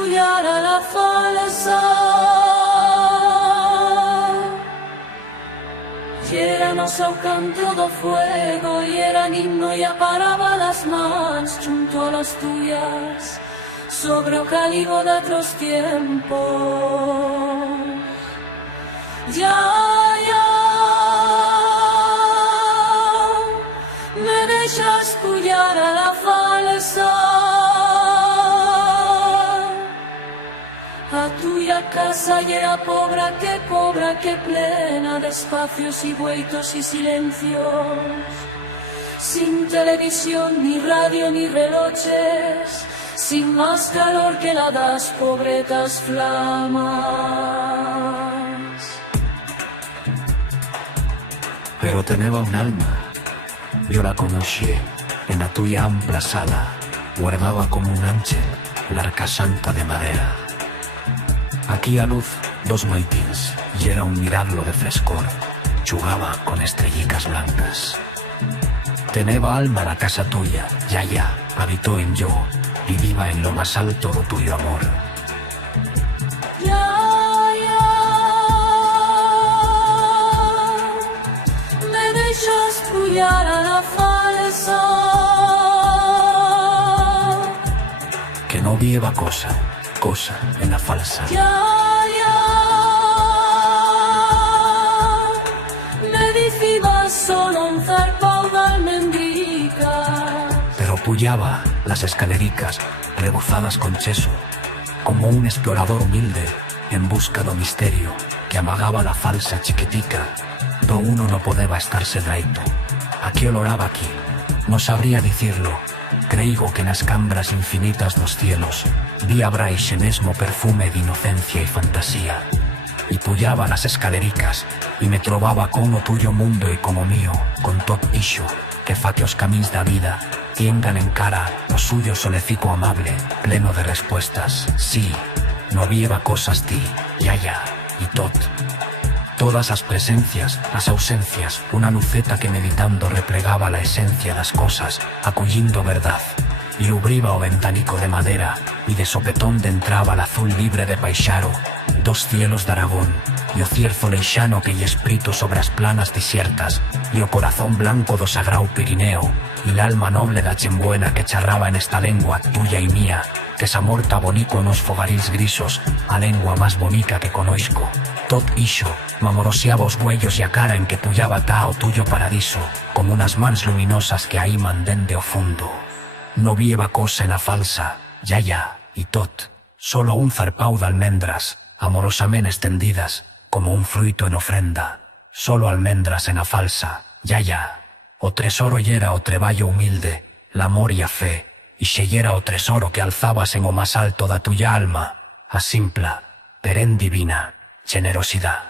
estudiar a la falsa. Y éramos ao canto do fuego, y era himno y aparaba las mans junto a las tuyas, sobre o cálido de otros tiempos. Ya, me deixas pullar a la falsa. A tuya casa y era pobra que plena de espacios y bueitos y silencios, sin televisión, ni radio, ni relojes, sin más calor que la das pobretas flamas. Pero teneva un alma, yo la conocí en la tuya ampla sala, guardaba como un ángel la arca santa de madera. Aquí a luz dos maitins, y era un mirarlo de frescor, chugaba con estrellicas blancas. Teneva alma la casa tuya, ya, habitó en yo, y viva en lo más alto do tuyo amor. Me deixas pullar a la falsa. Que no vieva cosa en la falsa. Me dicibas solo un zarpao d'almendrica. Pero pullaba las escalericas rebozadas con cheso, como un explorador humilde en busca do misterio que amagaba la falsa chiquitica, do uno no podeba estarse draito. Aquí oloraba aquí, no sabría dicirlo. Creigo que nas cambras infinitas dos cielos vi a braixe mesmo perfume de inocencia y fantasía. Y pullaba las escalericas y me trovaba con o tuyo mundo y como mío, con tot ixo que fa que os camins da vida tiengan en cara o suyo solecico amable, pleno de respuestas. Sí, no vieva cosas ti, ya, y tot. Todas as presencias, as ausencias, una luceta que meditando replegaba la esencia das cosas, acollindo verdad, y ubriba o ventanico de madera, y de sopetón de entraba el azul libre de Paixaro, dos cielos de Aragón, y o cierzo leixano que lle esprito sobre as planas desiertas, y o corazón blanco do sagrao Pirineo, y l'alma noble da chembuena que charraba en esta lengua tuya y mía, que s'amorta bonico nos fogarils grisos, a lengua más bonica que conoisco. Tot ixo, m'amorosiaba os güellos y a cara en que pullaba ta o tuyo paradiso, como unas mans luminosas que aí manden de o fundo. No vieva cosa en la falsa, ya, y tot, solo un zarpau d'almendras, amorosamente extendidas, como un fruito en ofrenda, solo almendras en la falsa, ya, o tesoro yera o treballo humilde, l'amor y a fe, y xellera o tesoro que alzabas en o más alto da tuya alma, a simpla, perén divina, generosidad.